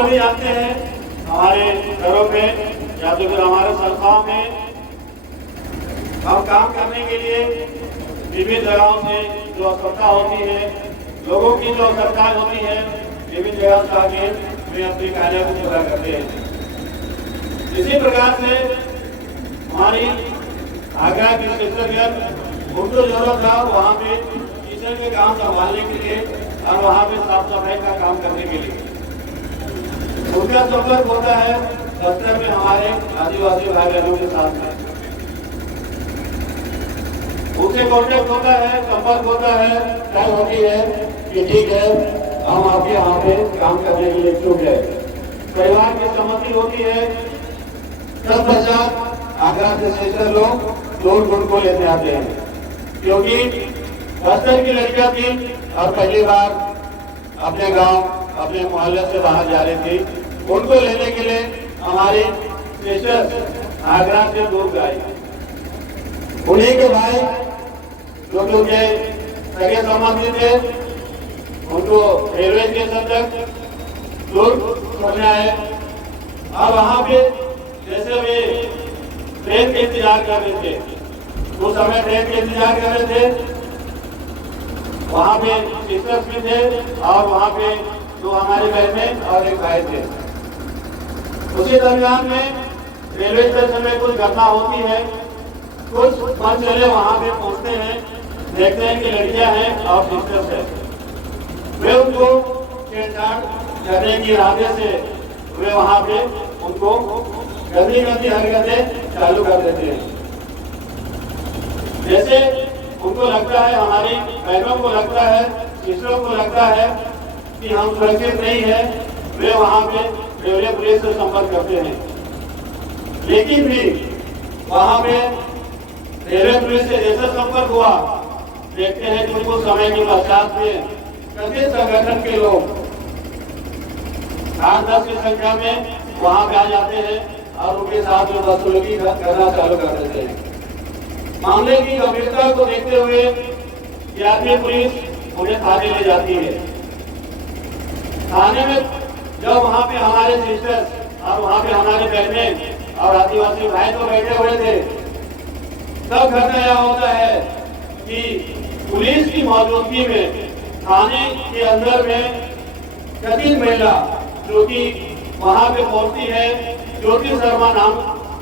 सभी जानते हैं हमारे घरों में या तो फिर हमारे संस्थाओं में हम काम करने के लिए विभिन्न जगहों से जो आवश्यकता होती है, लोगों की जो आवश्यकताएं होती है, विभिन्न जगहों से आके वे अपने कार्य को पूरा करते हैं। इसी प्रकार से हमारी आगरा की शिक्षक उनको जरूरत था वहाँ पे किचन के काम संभालने के लिए और वहाँ पे साफ सफाई का काम करने के लिए। उनका संपर्क होता है बस्तर में हमारे आदिवासी भाई बहनों के साथ में, उनसे कॉन्टेक्ट होता है, संपर्क होता है, तय होती है कि ठीक है हम आपके यहाँ पे काम करने के लिए इच्छुक है। परिवार की सहमति होती है। तत्पश्चात आगरा से शिक्षक लोग दूर दूर को लेते आते हैं, क्योंकि बस्तर की लड़कियां थी और पहली बार अपने गांव अपने मोहल्ले से बाहर जा रही थी। उनको लेने के लिए हमारी शिक्षक आगरा से दूर गए। उन्हीं के भाई जो कि उनके सगे संबंधी थे, उनको रेलवे स्टेशन तक दूर छोड़ने आए। अब वहां पे जैसे वे ट्रेन के इंतजार कर रहे थे, उस समय ट्रेन के इंतजार कर रहे थे, वहां पे शिक्षक भी थे और वहां पे दो हमारी बहनें और एक भाई थे। उसी दरमियान में रेलवे स्टेशन में कुछ घटना होती है। कुछ मन चले वहां पे पहुंचते हैं, देखते हैं कि लड़कियां हैं और शिक्षक है। वे उनको छेड़छाड़ करने की इरादे से वे वहां पे उनको गंदी गंदी हरकतें चालू कर देते हैं। जैसे उनको लगता है, हमारी बहनों को लगता है, शिक्षकों को लगता है कि हम सुरक्षित नहीं है, वे वहां पे रेलवे पुलिस से संपर्क करते हैं। लेकिन भी वहां पे रेलवे पुलिस से जैसे संपर्क हुआ, देखते हैं कि कुछ समय के पश्चात में कथित संगठन के लोग 8-10 की संख्या में वहां पे आ जाते हैं और उनके साथ में वसूली करना चालू कर देते हैं। मामले की गंभीरता को देखते हुए यात्री पुलिस उन्हें थाने ले जाती है। थाने में जब वहां पे हमारे सिस्टर और वहां पे हमारे बहनें और आदिवासी भाई तो बैठे हुए थे, तब घटना यह होता है कि पुलिस की मौजूदगी में थाने के अंदर में कथित महिला जो कि वहां पे पहुंचती है, ज्योति शर्मा नाम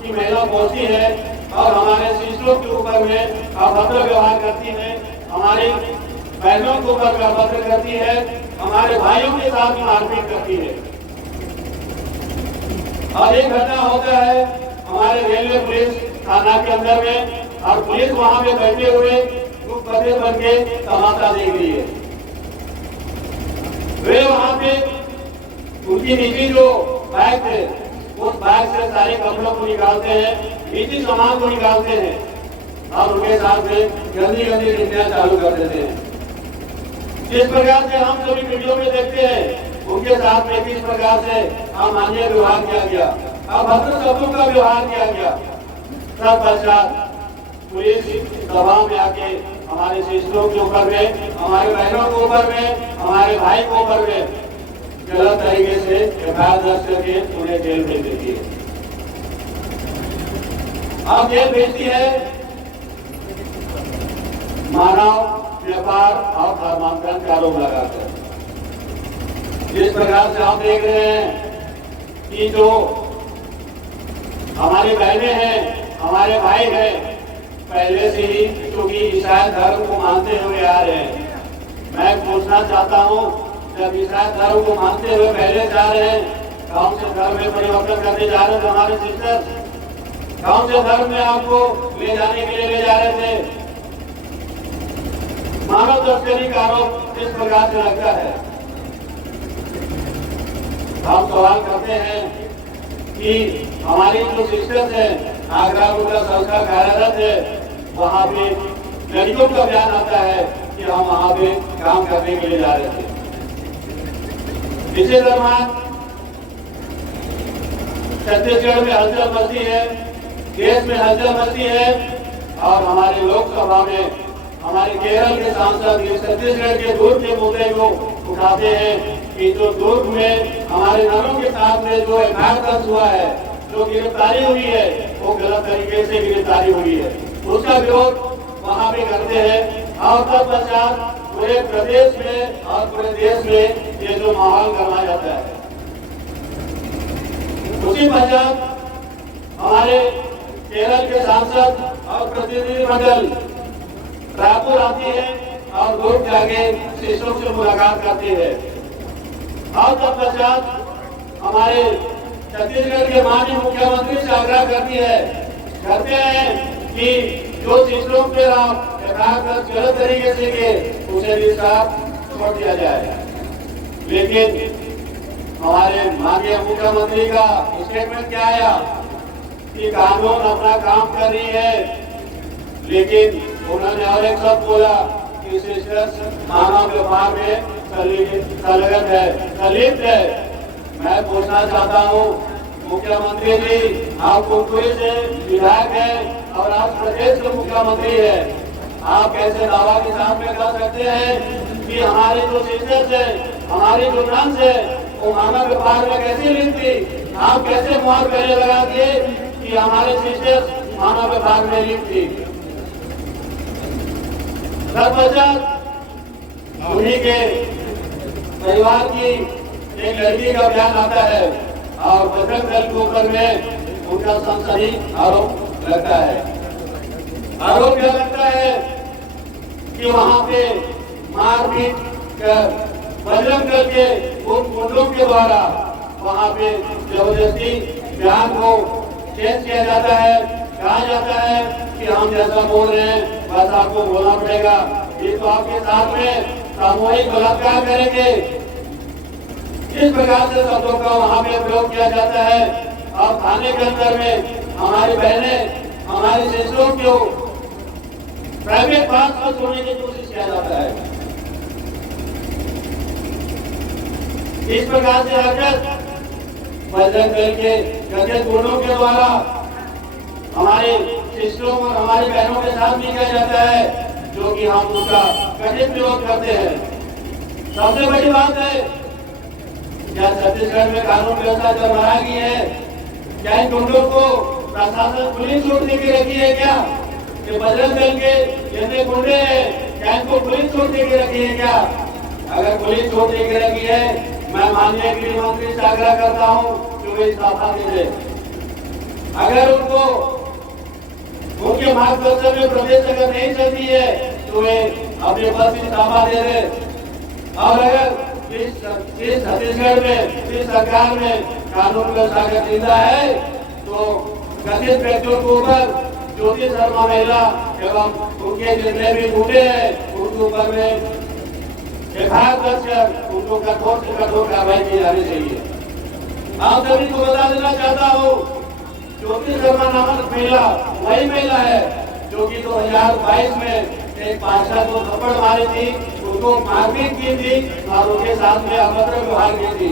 की महिला पहुंचती है और हमारे शिष्यों के ऊपर में अभद्र व्यवहार करती है, हमारे बहनों के ऊपर अभद्र करती है, हमारे भाइयों के साथ मारपीट करती है। और एक घटना होता है हमारे रेलवे पुलिस थाना के अंदर में, और पुलिस वहां पे बैठे हुए ग्रुप बदले बन के तमाशा देख रही है। वे वहां पे उनकी निजी जो बैग थे, उस बैग से सारे कपड़ों को निकालते हैं, निजी सामान को निकालते हैं और उनके साथ में गंदी गंदी टिप्पणियां चालू कर देते हैं। जिस प्रकार से हम सभी वीडियो में देखते हैं, उनके साथ में किस प्रकार से अमान्य व्यवहार किया गया, अभद्र शब्दों का व्यवहार किया गया। तत्पश्चात पुलिस दबाव में आके हमारे शिष्यों के ऊपर में, हमारे बहनों के ऊपर में, हमारे भाई के ऊपर में गलत तरीके से एफआईआर दर्ज करके उन्हें जेल भेज देती है। अब जेल भेजती है मानव व्यापार और धर्मांतरण का आरोप लगाकर। जिस प्रकार से आप देख रहे हैं कि जो हमारी बहनें हैं, हमारे भाई हैं, पहले से ही क्योंकि ईसाई धर्म को मानते हुए आ रहे हैं। मैं पूछना चाहता हूँ, जब ईसाई धर्म को मानते हुए पहले जा रहे हैं, कौन से धर्म में परिवर्तन करने जा रहे थे हमारे सिस्टर? कौन से धर्म में आपको ले जाने के लिए ले जा रहे थे? मानव तस्करी का आरोप किस प्रकार से लगता है? हम सवाल करते हैं कि हमारी जो सिस्टर्स है, आगरा का संस्था कार्यरत है, वहाँ पे लड़कियों का बयान आता है कि हम वहाँ पे काम करने के लिए जा रहे थे। इसी दरमियान छत्तीसगढ़ में हलचल मचती है, देश में हलचल मचती है और हमारे लोकसभा में हमारे केरल के सांसद छत्तीसगढ़ के दुर्ग के मुद्दे को उठाते हैं कि जो दुर्ग में हमारे नरों के साथ में जो एफआईआर दर्ज हुआ है, जो गिरफ्तारी हुई है, वो गलत तरीके से गिरफ्तारी हुई है, उसका विरोध वहाँ पे करते हैं। और तत्पश्चात पूरे प्रदेश में और पूरे देश में ये जो माहौल करवाया जाता है, उसी पश्चात हमारे केरल के सांसद और प्रतिनिधिमंडल रायपुर आती है और रोड जाके शिष्यों से मुलाकात करती है। और तत्पश्चात हमारे छत्तीसगढ़ के माननीय मुख्यमंत्री से आग्रह करते हैं कि जो शिष्यों के गलत तरीके से के उसे भी साफ छोड़ दिया जाए। लेकिन हमारे माननीय मुख्यमंत्री का स्टेटमेंट क्या आया कि कानून अपना काम कर रही है, लेकिन उन्होंने और एक शब्द बोला कि सिस्टर्स मानव व्यवहार में संलिप्त है। मैं पूछना चाहता हूँ मुख्यमंत्री जी, आप कुनकुरी से विधायक हैं और आज प्रदेश के मुख्यमंत्री है, आप कैसे दावा के साथ में कह सकते हैं कि हमारी जो सिस्टर्स है, हमारी जो नर्स है, वो मानव व्यवहार में कैसी लिप्त थी? आप कैसे मुहर पहले लगा दिए कि हमारे सिस्टर्स मानव व्यवहार में लिप्त थी? तत्पश्चात उन्हीं के परिवार की एक लड़की का बयान आता है और बजरंग दल के ऊपर में उनका संसदीय आरोप लगता है। आरोप क्या लगता है कि वहां पे मारपीट कर बजरंग दल के उन गुंडों के द्वारा वहां पे जबरदस्ती बयान को चेंज किया जाता है। कहा जाता है कि हम जैसा बोल रहे हैं बस आपको बोलना पड़ेगा, ये तो आपके साथ में सामूहिक बलात्कार करेंगे। इस प्रकार से शब्दों का वहाँ पे प्रयोग किया जाता है। और थाने के अंदर में हमारी बहनें, हमारी सिस्टरों को प्राइवेट बात को छोड़ने की कोशिश किया जाता है। इस प्रकार से हरकत बजरंग दल के गठित गुंडों के द्वारा हमारे सिस्टरों और हमारी बहनों के साथ भी किया जाता है, जो कि हम उसका कठिन विरोध करते हैं। सबसे बड़ी बात है, क्या छत्तीसगढ़ में कानून व्यवस्था चरमरा गई है? क्या इन गुंडों को प्रशासन पुलिस छूट दे के रखी है क्या? कि बजरंग दल के जितने गुंडे हैं, क्या इनको पुलिस छूट दे के रखी है क्या? अगर पुलिस छूट दे के रखी है, मैं माननीय गृह मंत्री से आग्रह करता हूँ कि वो इस्तीफा दे दे। अगर उनको उनके मार्गदर्शन में प्रदेश अगर नहीं चलती है तो वे अपने पद से इस्तीफा दे दे। और अगर इस छत्तीसगढ़ में, इस सरकार में कानून व्यवस्था का चिंता है तो कथित व्यक्तियों के ऊपर ज्योति शर्मा महिला एवं उनके जितने भी गुंडे हैं उनके ऊपर में एफआईआर दर्ज कर उनको कठोर से कठोर कार्रवाई की जानी चाहिए। आप सभी को बता देना चाहता हूँ, ज्योति शर्मा नामक महिला वही महिला है जो कि 2022 में एक पार्षद को थप्पड़ मारी थी, उनको मारपीट की थी और उनके साथ में अभद्र व्यवहार की थी।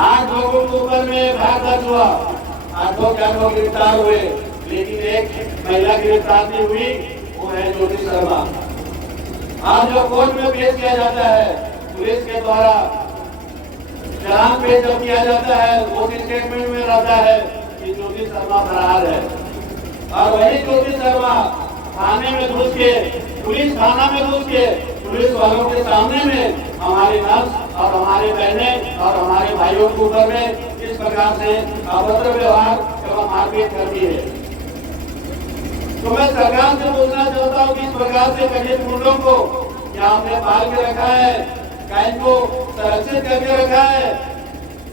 8 लोगों के ऊपर में एफआईआर दर्ज हुआ, 8 लोग गिरफ्तार हुए, लेकिन एक महिला गिरफ्तार नहीं हुई, वो है ज्योति शर्मा। आज जो कोर्ट में पेश किया जाता है, पुलिस के द्वारा चालान पेश जब किया जाता है, वो स्टेटमेंट में रहता है कि ज्योति शर्मा फरार है। और वही ज्योति शर्मा थाने में घुस के, पुलिस थाना में घुस के, पुलिस वालों के सामने में हमारी नर्स और हमारे बहनें और हमारे भाइयों के ऊपर में इस प्रकार से अभद्र व्यवहार एवं मारपीट करती है। तो मैं सरकार से पूछना चाहता हूँ कि इस प्रकार से कथित गुंडों को क्या हमने पाल के रखा है, क्या इनको सुरक्षित करके रखा है?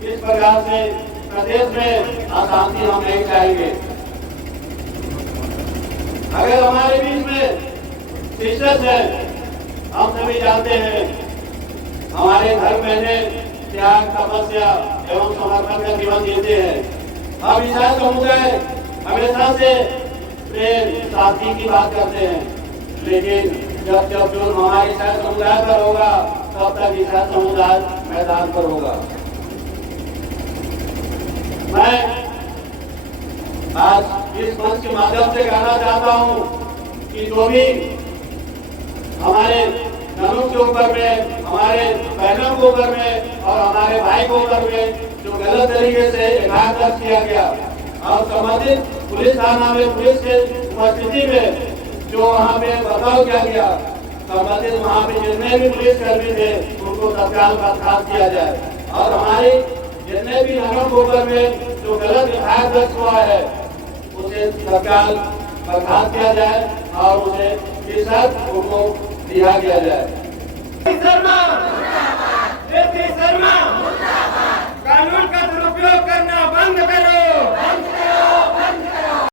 इस प्रकार से प्रदेश में अशांति हम नहीं चाहेंगे। अगर हमारे बीच में सिस्टर्स है, हम सभी जानते हैं हमारे घर बहनें त्याग, तपस्या एवं समर्पण का जीवन जीते हैं। अब ईसाई समुदाय हमेशा से प्रेम शांति की बात करते हैं, लेकिन जब जब जो हमारे ईसाई समुदाय पर होगा तब तक ईसाई समुदाय मैदान पर होगा। मैं आज इस मंच के माध्यम से कहना चाहता हूं कि जो भी हमारे धनुष के ऊपर में हमारे बहनों को ऊपर में और हमारे भाई को ऊपर में जो गलत तरीके से एफआईआर दर्ज किया गया और संबंधित पुलिस थाना में पुलिस के उपस्थिति में जो वहाँ पे बर्ताव किया गया, संबंधित वहाँ पे जितने भी पुलिस कर्मी थे उनको तत्काल बर्खास्त किया जाए और हमारे जितने भी नगर गोबर में जो गलत एफआईआर दर्ज हुआ है उसे तत्काल बर्खास्त किया जाए और उसे फीसद उनको दिया गया जाए।